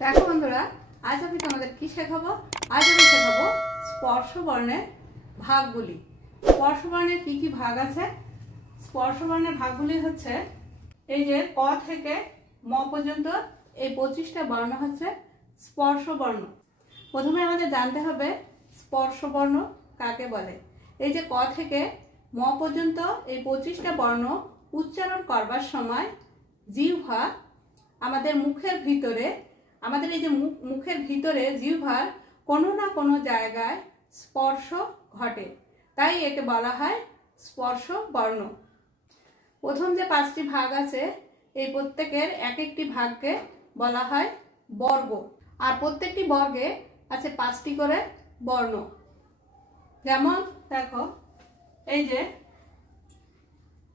দেখো বন্ধুরা, আজ আমি তোমাদের কি শেখাবো। আজ আমি শেখাবো স্পর্শ বর্ণের ভাগগুলি। স্পর্শ বর্ণের কি কি ভাগ আছে। স্পর্শ বর্ণের ভাগগুলি হচ্ছে এই যে ক থেকে ম পর্যন্ত এই 25টা বর্ণ হচ্ছে স্পর্শ বর্ণ। প্রথমে আমাদের জানতে হবে স্পর্শ বর্ণ কাকে বলে। এই যে ক থেকে ম পর্যন্ত এই 25টা বর্ণ উচ্চারণ করবার সময় জিহ্বা আমাদের মুখের ভিতরে, আমাদের এই যে মুখের ভিতরে জিহ্বার কোনো না কোনো জায়গায় স্পর্শ ঘটে, তাই একে বলা হয় স্পর্শ বর্ণ। প্রথম যে 5টি ভাগ আছে এই প্রত্যেকের এক একটি ভাগকে বলা হয় বর্গ, আর প্রত্যেকটি বর্গে আছে 5টি করে বর্ণ। যেমন দেখো, এই যে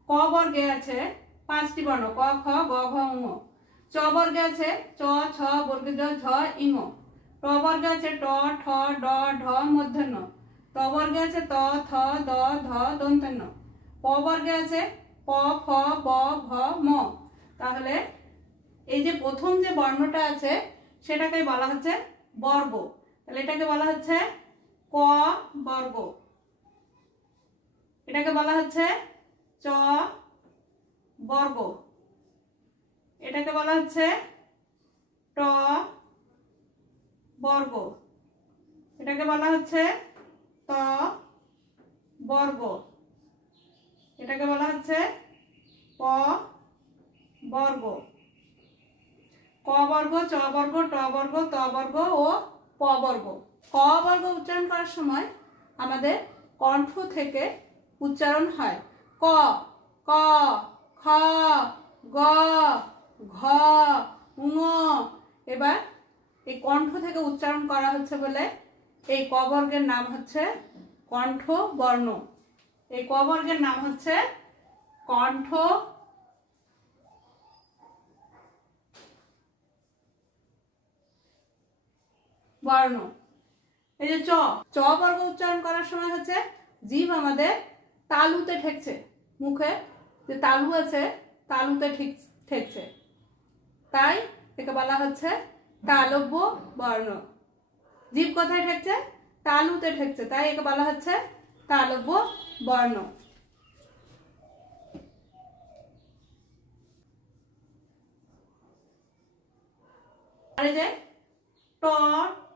ক বর্গে আছে 5টি বর্ণ, ক খ গ ঘ ঙ। চ বর্গে আছে চ ছ বর্গে জ ঝ ইঙ। ট বর্গে আছে ট ঠ ড ঢ মূর্ধন্য। ত বর্গে আছে ত থ দ ধ দন্ত্যন্য। প বর্গে আছে প ফ ব ভ ম। তাহলে এই যে প্রথম যে বর্ণটা আছে সেটাকে বলা হচ্ছে বর্গ। তাহলে এটাকে বলা হচ্ছে ক বর্গ, এটাকে বলা হচ্ছে চ বর্গ, এটাকে বলা হচ্ছে ট বর্গ, এটাকে বলা হচ্ছে ত বর্গ, এটাকে বলা হচ্ছে প বর্গ। ক বর্গ, চ বর্গ, ট বর্গ, ত বর্গ ও প বর্গ। ক বর্গ উচ্চারণ করার সময় আমাদের কণ্ঠ থেকে উচ্চারণ হয়। ক ক খ গ ঘ ঙ। এবার এই কণ্ঠ থেকে উচ্চারণ করা হচ্ছে বলে এই ক বর্গের নাম হচ্ছে কণ্ঠ বর্ণ। এই ক বর্গের নাম হচ্ছে কণ্ঠ বর্ণ। এই যে চ চ বর্গ উচ্চারণ করার সময় হচ্ছে জিভ আমাদের তালুতে ঠেকছে, মুখে যে তালু আছে তালুতে ঠেকছে, তাই একে বলা হচ্ছে তালব্য বর্ণ। জিভ কোথায় ঠেকছে? তালুতে ঠেকছে, তাই একে বলা হচ্ছে তালব্য বর্ণ। আর এই যে ট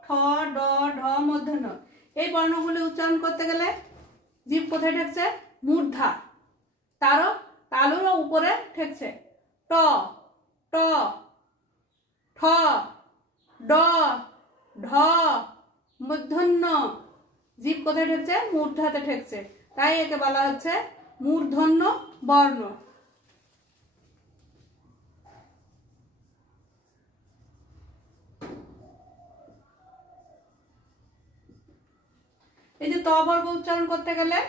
ঠ ড ঢ মূর্ধন্য, এই বর্ণগুলি উচ্চারণ করতে গেলে জিভ কোথায় ঠেকছে? মূর্ধা, তারও তালুরও উপরে ঠেকছে। ট ট ঠ ড ঢ মূর্ধন্য, জিভ কোথায় ঠেকছে? মূর্ধাতে ঠেকছে, তাই একে বলা হচ্ছে মূর্ধন্য বর্ণ। এই যে ত বর্গ উচ্চারণ করতে গেলে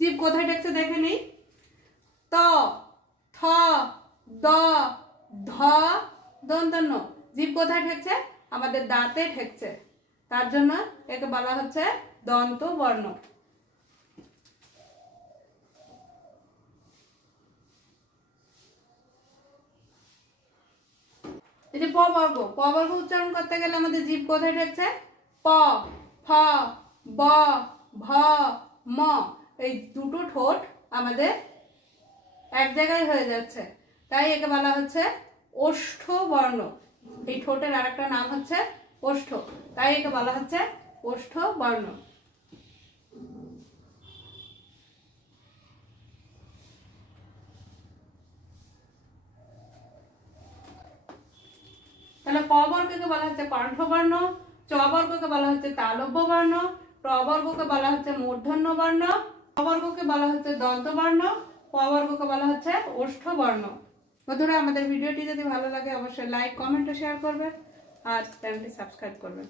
জিভ কোথায় ঠেকছে দেখে নিই। ত থ দ ধ দন্তন্য, জিভ কোথায় ঠেকছে? আমাদের দাঁতে ঠেকছে, তার জন্য একে বলা হচ্ছে দন্ত বর্ণ। এই যে প বর্গ, প বর্গ উচ্চারণ করতে গেলে আমাদের জিভ কোথায় ঠেকছে? প ফ ব ভ ম। এই দুটো ঠোঁট আমাদের এক জায়গায় হয়ে যাচ্ছে, তাই একে বলা হচ্ছে ওষ্ঠ বর্ণ। এই ঠোঁটের আরেকটা নাম হচ্ছে ওষ্ঠ, তাই একে বলা হচ্ছে ওষ্ঠ বর্ণ। তাহলে ক বর্গকে বলা হচ্ছে কণ্ঠবর্ণ, চ বর্গকে বলা হচ্ছে তালব্য বর্ণ, ট বর্গকে বলা হচ্ছে মূর্ধন্য বর্ণ, ট বর্গকে বলা হচ্ছে দন্ত বর্ণ, প বর্গকে বলা হচ্ছে ওষ্ঠ বর্ণ। বন্ধুরা, আমাদের ভিডিওটি যদি ভালো লাগে অবশ্যই লাইক, কমেন্ট ও শেয়ার করবে আর চ্যানেলটি সাবস্ক্রাইব করবেন।